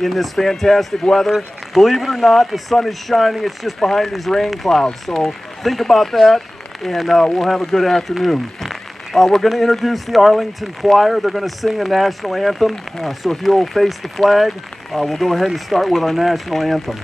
in this fantastic weather. Believe it or not, the sun is shining. It's just behind these rain clouds. So think about that, and we'll have a good afternoon. We're going to introduce the Arlington Choir. They're going to sing the national anthem. So if you'll face the flag, we'll go ahead and start with our national anthem.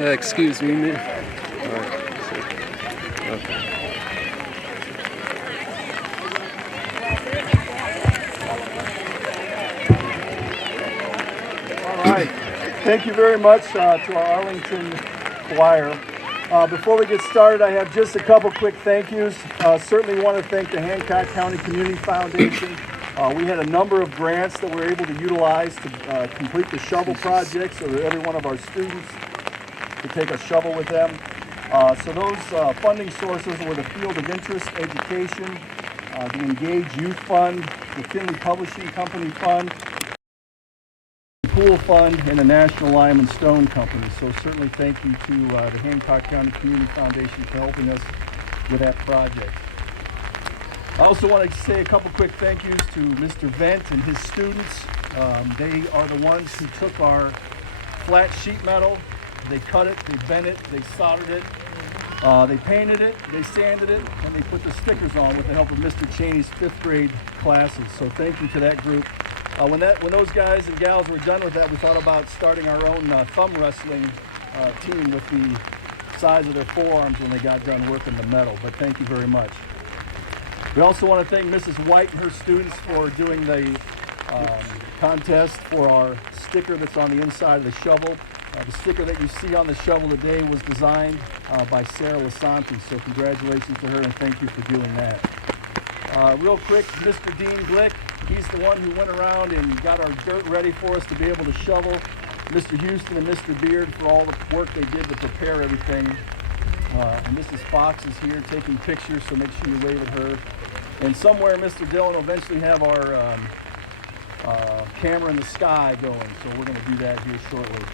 Excuse me, man. All right. Okay. All right. Thank you very much to our Arlington Choir. Before we get started, I have just a couple quick thank yous. Certainly want to thank the Hancock County Community Foundation. We had a number of grants that we were able to utilize to complete the shovel project so that every one of our students to take a shovel with them. So those funding sources were the Field of Interest Education, the Engage Youth Fund, the Finley Publishing Company Fund, the Pool Fund, and the National Lime and Stone Company. So certainly thank you to the Hancock County Community Foundation for helping us with that project. I also want to say a couple quick thank yous to Mr. Vent and his students. They are the ones who took our flat sheet metal. They cut it, they bent it, they soldered it, they painted it, they sanded it, and they put the stickers on with the help of Mr. Cheney's 5th grade classes. So thank you to that group. When those guys and gals were done with that, we thought about starting our own thumb wrestling team with the size of their forearms when they got done working the metal. But thank you very much. We also want to thank Mrs. White and her students for doing the contest for our sticker that's on the inside of the shovel. The sticker that you see on the shovel today was designed by Sarah Lasanti, so congratulations to her and thank you for doing that. Real quick, Mr. Dean Glick, he's the one who went around and got our dirt ready for us to be able to shovel. Mr. Houston and Mr. Beard for all the work they did to prepare everything. And Mrs. Fox is here taking pictures, so make sure you wave at her. And somewhere Mr. Dillon will eventually have our camera in the sky going, so we're going to do that here shortly.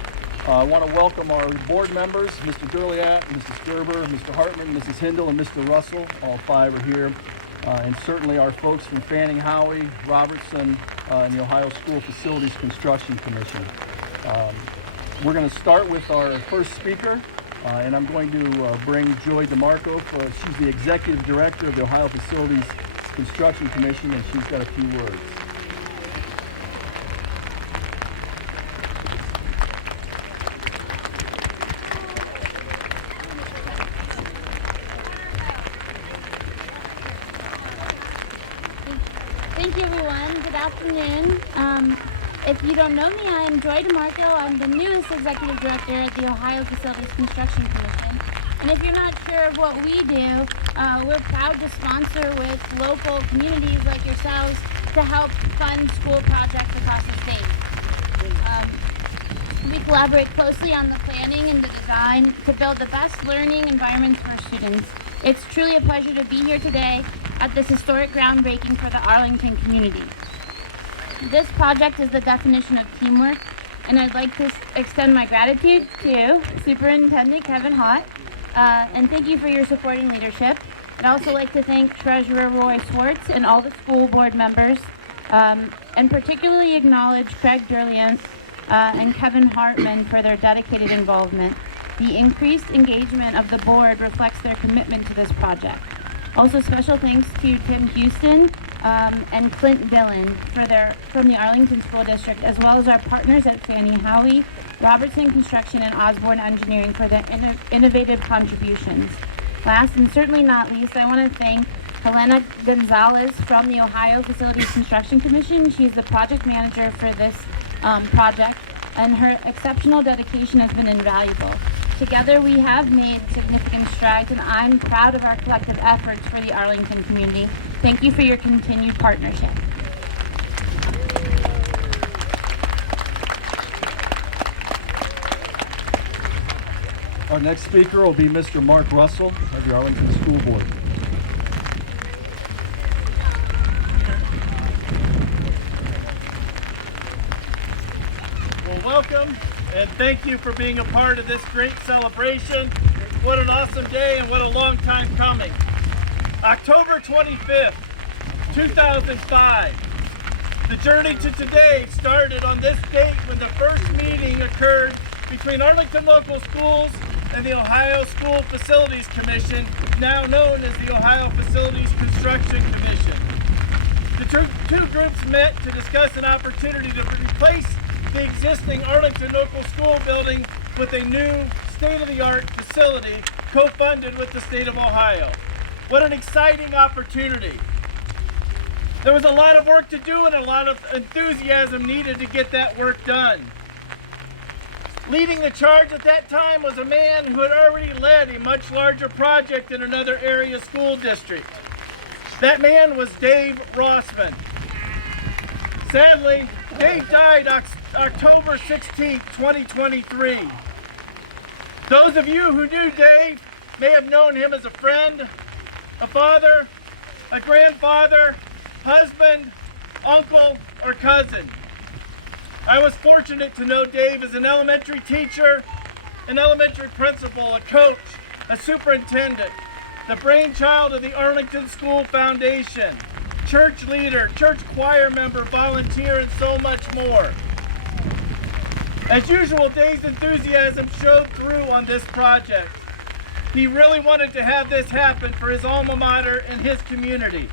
I want to welcome our board members, Mr. Durliat, Mrs. Gerber, Mr. Hartman, Mrs. Hindle, and Mr. Russell. All 5 are here. And certainly our folks from Fanning Howey, Robertson, and the Ohio School Facilities Construction Commission. We're going to start with our first speaker, and I'm going to bring Joy DeMarco. She's the Executive Director of the Ohio Facilities Construction Commission, and she's got a few words. Thank you, everyone. Good afternoon. If you don't know me, I am DeMarco. I'm the newest executive director at the Ohio Facilities Construction Commission. And if you're not sure of what we do, we're proud to sponsor with local communities like yourselves to help fund school projects across the state. We collaborate closely on the planning and the design to build the best learning environments for students. It's truly a pleasure to be here today at this historic groundbreaking for the Arlington community. This project is the definition of teamwork, and I'd like to extend my gratitude to Superintendent Kevin Haught, and thank you for your support and leadership. I'd also like to thank Treasurer Roy Swartz and all the school board members, and particularly acknowledge Craig Durliat and Kevin Hartman for their dedicated involvement. The increased engagement of the board reflects their commitment to this project. Also, special thanks to Tim Houston and Clint Dillon from the Arlington School District, as well as our partners at Fannie Howie, Robertson Construction, and Osborne Engineering for their innovative contributions. Last and certainly not least, I want to thank Helena Gonzalez from the Ohio Facilities Construction Commission. She's the project manager for this project, and her exceptional dedication has been invaluable. Together, we have made significant strides, and I'm proud of our collective efforts for the Arlington community. Thank you for your continued partnership. Our next speaker will be Mr. Mark Russell of the Arlington School Board. Well, welcome, and thank you for being a part of this great celebration. What an awesome day, and what a long time coming. October 25th, 2005. The journey to today started on this date when the first meeting occurred between Arlington Local Schools and the Ohio School Facilities Commission, now known as the Ohio Facilities Construction Commission. The two groups met to discuss an opportunity to replace the existing Arlington Local School building with a new state-of-the-art facility co-funded with the state of Ohio. What an exciting opportunity. There was a lot of work to do and a lot of enthusiasm needed to get that work done. Leading the charge at that time was a man who had already led a much larger project in another area school district. That man was Dave Rossman. Sadly, Dave died October 16, 2023. Those of you who knew Dave may have known him as a friend, a father, a grandfather, husband, uncle, or cousin. I was fortunate to know Dave as an elementary teacher, an elementary principal, a coach, a superintendent, the brainchild of the Arlington School Foundation, church leader, church choir member, volunteer, and so much more. As usual, Dave's enthusiasm showed through on this project. He really wanted to have this happen for his alma mater and his community.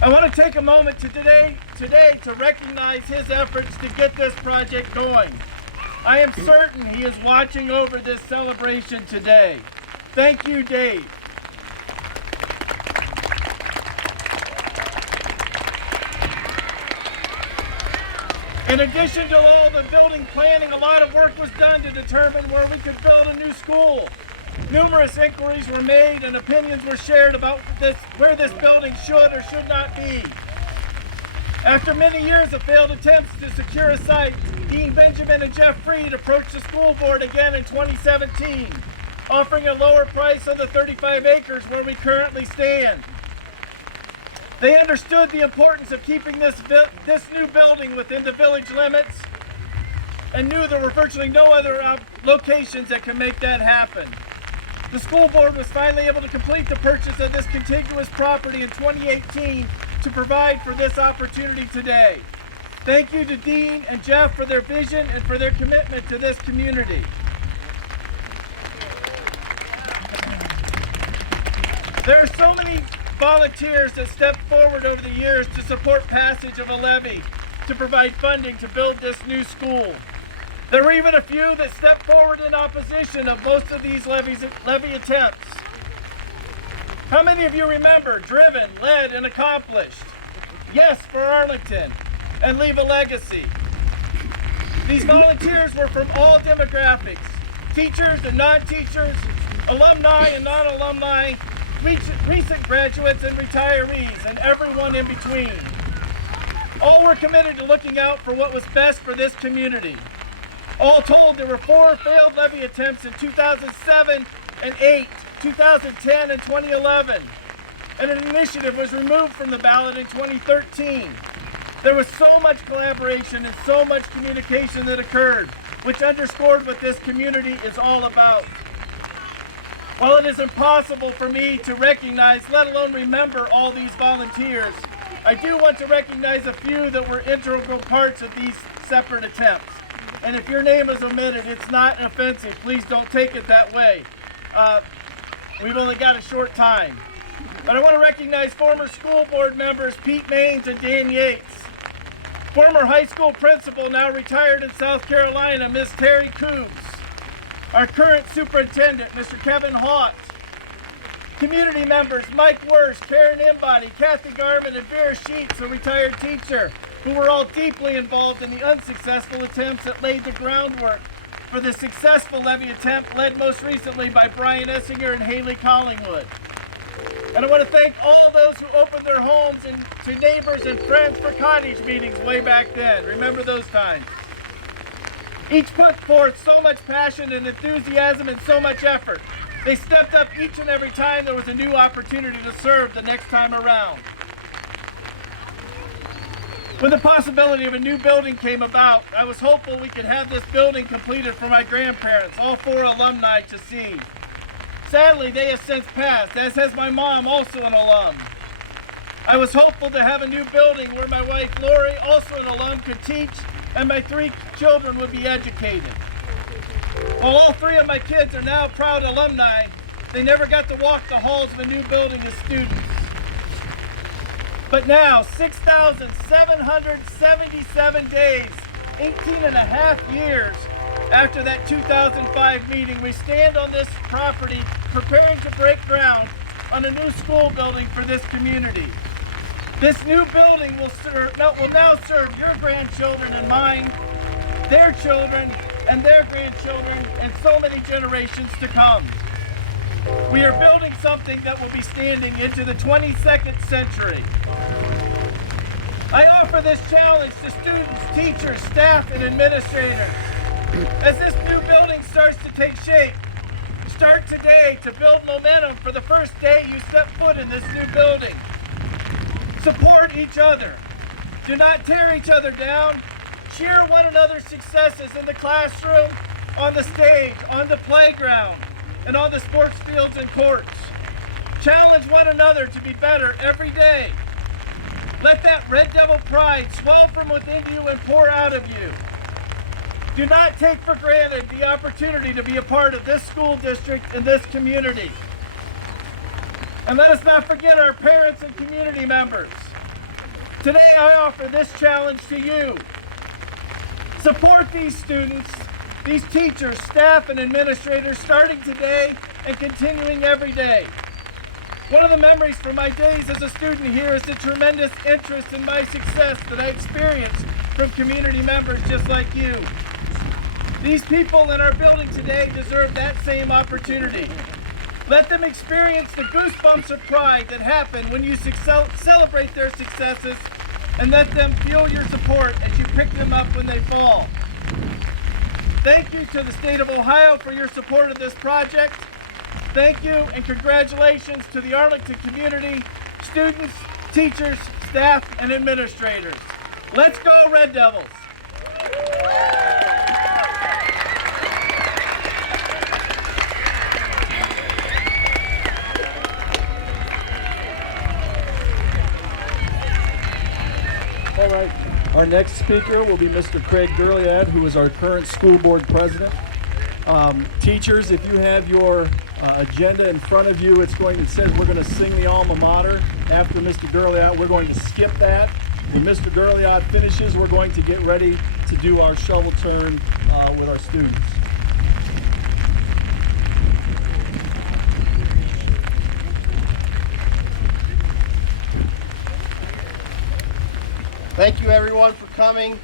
I want to take a moment today to recognize his efforts to get this project going. I am certain he is watching over this celebration today. Thank you, Dave. In addition to all the building planning, a lot of work was done to determine where we could build a new school. Numerous inquiries were made and opinions were shared about where this building should or should not be. After many years of failed attempts to secure a site, Dean Benjamin and Jeff Freed approached the school board again in 2017, offering a lower price on the 35 acres where we currently stand. They understood the importance of keeping this new building within the village limits and knew there were virtually no other locations that could make that happen. The school board was finally able to complete the purchase of this contiguous property in 2018 to provide for this opportunity today. Thank you to Dean and Jeff for their vision and for their commitment to this community. There are so many volunteers that stepped forward over the years to support passage of a levy to provide funding to build this new school. There were even a few that stepped forward in opposition of most of these levy attempts. How many of you remember driven, led, and accomplished? yes, for Arlington, and leave a legacy. These volunteers were from all demographics, teachers and non-teachers, alumni and non-alumni, recent graduates and retirees, and everyone in between. All were committed to looking out for what was best for this community. All told, there were 4 failed levy attempts in 2007 and 8, 2010 and 2011, and an initiative was removed from the ballot in 2013. There was so much collaboration and so much communication that occurred, which underscored what this community is all about. While it is impossible for me to recognize, let alone remember all these volunteers, I do want to recognize a few that were integral parts of these separate attempts. And if your name is omitted, it's not offensive. Please don't take it that way. We've only got a short time. But I want to recognize former school board members Pete Maines and Dan Yates. Former high school principal, now retired in South Carolina, Ms. Terry Coombs. Our current superintendent, Mr. Kevin Haught. Community members Mike Worst, Karen Embody, Kathy Garman, and Vera Sheets, a retired teacher, who were all deeply involved in the unsuccessful attempts that laid the groundwork for the successful levy attempt led most recently by Brian Essinger and Haley Collingwood. And I want to thank all those who opened their homes and to neighbors and friends for cottage meetings way back then. Remember those times. Each put forth so much passion and enthusiasm and so much effort. They stepped up each and every time there was a new opportunity to serve the next time around. When the possibility of a new building came about, I was hopeful we could have this building completed for my grandparents, all 4 alumni, to see. Sadly, they have since passed, as has my mom, also an alum. I was hopeful to have a new building where my wife, Lori, also an alum, could teach, and my 3 children would be educated. While all 3 of my kids are now proud alumni, they never got to walk the halls of a new building as students. But now, 6,777 days, 18 and a half years after that 2005 meeting, we stand on this property preparing to break ground on a new school building for this community. This new building will now serve your grandchildren and mine, their children and their grandchildren, and so many generations to come. We are building something that will be standing into the 22nd century. I offer this challenge to students, teachers, staff, and administrators. As this new building starts to take shape, start today to build momentum for the first day you step foot in this new building. Support each other. Do not tear each other down. Cheer one another's successes in the classroom, on the stage, on the playground, and on the sports fields and courts. Challenge one another to be better every day. Let that Red Devil pride swell from within you and pour out of you. Do not take for granted the opportunity to be a part of this school district and this community. And let us not forget our parents and community members. Today I offer this challenge to you. Support these students, these teachers, staff, and administrators starting today and continuing every day. One of the memories from my days as a student here is the tremendous interest in my success that I experienced from community members just like you. These people in our building today deserve that same opportunity. Let them experience the goosebumps of pride that happen when you celebrate their successes, and let them feel your support as you pick them up when they fall. Thank you to the state of Ohio for your support of this project. Thank you and congratulations to the Arlington community, students, teachers, staff, and administrators. Let's go, Red Devils! All right, our next speaker will be Mr. Craig Durliat, who is our current school board president. Teachers, if you have your agenda in front of you, it says we're going to sing the alma mater after Mr. Durliat. We're going to skip that. When Mr. Durliat finishes, we're going to get ready to do our shovel turn with our students. Thank you everyone for coming.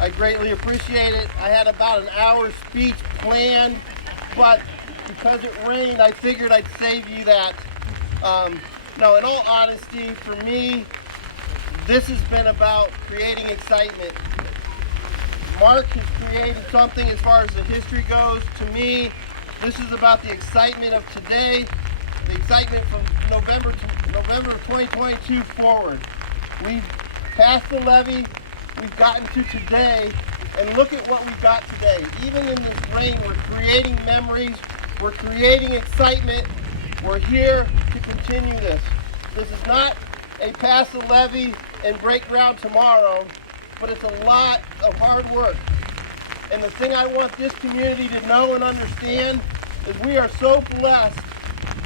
I greatly appreciate it. I had about an hour's speech planned, but because it rained, I figured I'd save you that. No, in all honesty, for me, this has been about creating excitement. Mark has created something as far as the history goes. To me, this is about the excitement of today, the excitement from November of 2022 forward. We've passed the levee, we've gotten to today, and look at what we've got today. Even in this rain, we're creating memories, we're creating excitement. We're here to continue this. This is not a pass the levee and break ground tomorrow, but it's a lot of hard work. And the thing I want this community to know and understand is we are so blessed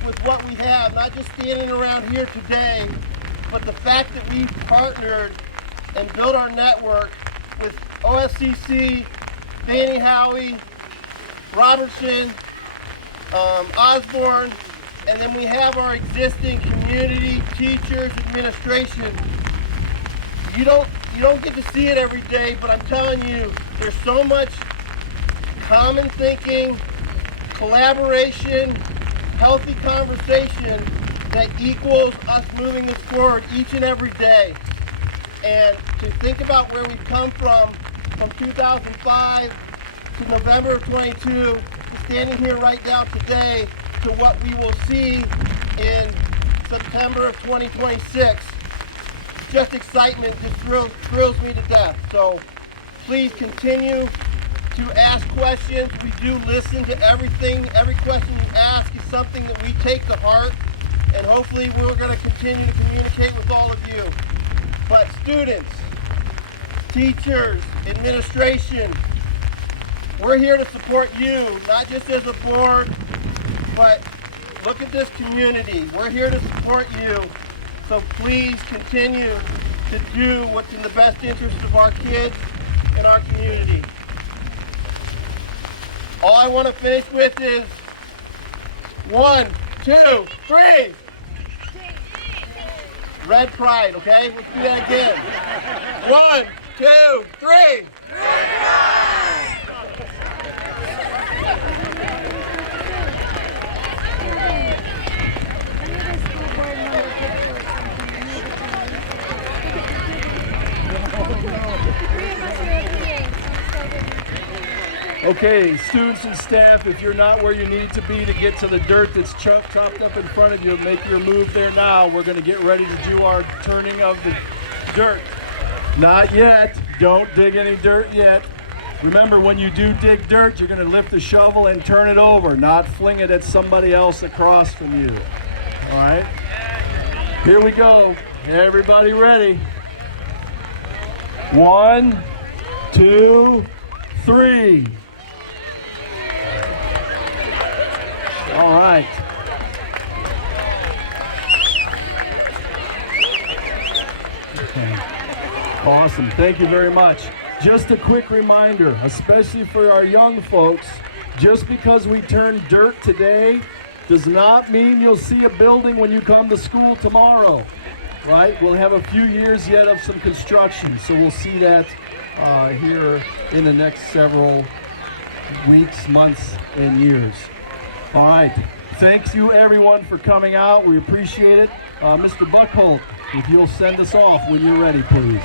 with what we have, not just standing around here today, but the fact that we've partnered and built our network with OFCC, Danny Howie, Robertson, Osborne, and then we have our existing community, teachers, administration. You don't get to see it every day, but I'm telling you, there's so much common thinking, collaboration, healthy conversation that equals us moving this forward each and every day. And to think about where we've come from 2005 to November of 22, to standing here right now today, to what we will see in September of 2026. Just excitement just thrills me to death. So please continue to ask questions. We do listen to everything. Every question you ask is something that we take to heart, and hopefully we're going to continue to communicate with all of you. But students, teachers, administration, we're here to support you, not just as a board, but look at this community. We're here to support you. So please continue to do what's in the best interest of our kids and our community. All I want to finish with is 1, 2, 3. Red pride, okay? Let's do that again. 1, 2, 3. Red pride! Okay, students and staff, if you're not where you need to be to get to the dirt that's chopped up in front of you, make your move there now. We're going to get ready to do our turning of the dirt. Not yet. Don't dig any dirt yet. Remember, when you do dig dirt, you're going to lift the shovel and turn it over, not fling it at somebody else across from you. All right? Here we go. Everybody ready? 1, 2, 3. All right. Okay. Awesome. Thank you very much. Just a quick reminder, especially for our young folks, just because we turn dirt today does not mean you'll see a building when you come to school tomorrow, right? We'll have a few years yet of some construction, so we'll see that here in the next several weeks, months, and years. All right. Thanks you everyone for coming out. We appreciate it. Mr. Buckholt, if you'll send us off when you're ready, please.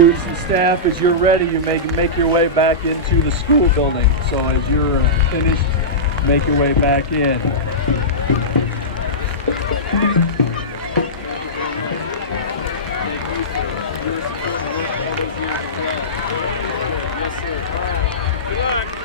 Students and staff, as you're ready, you may make your way back into the school building. So as you're finished, make your way back in. Good luck.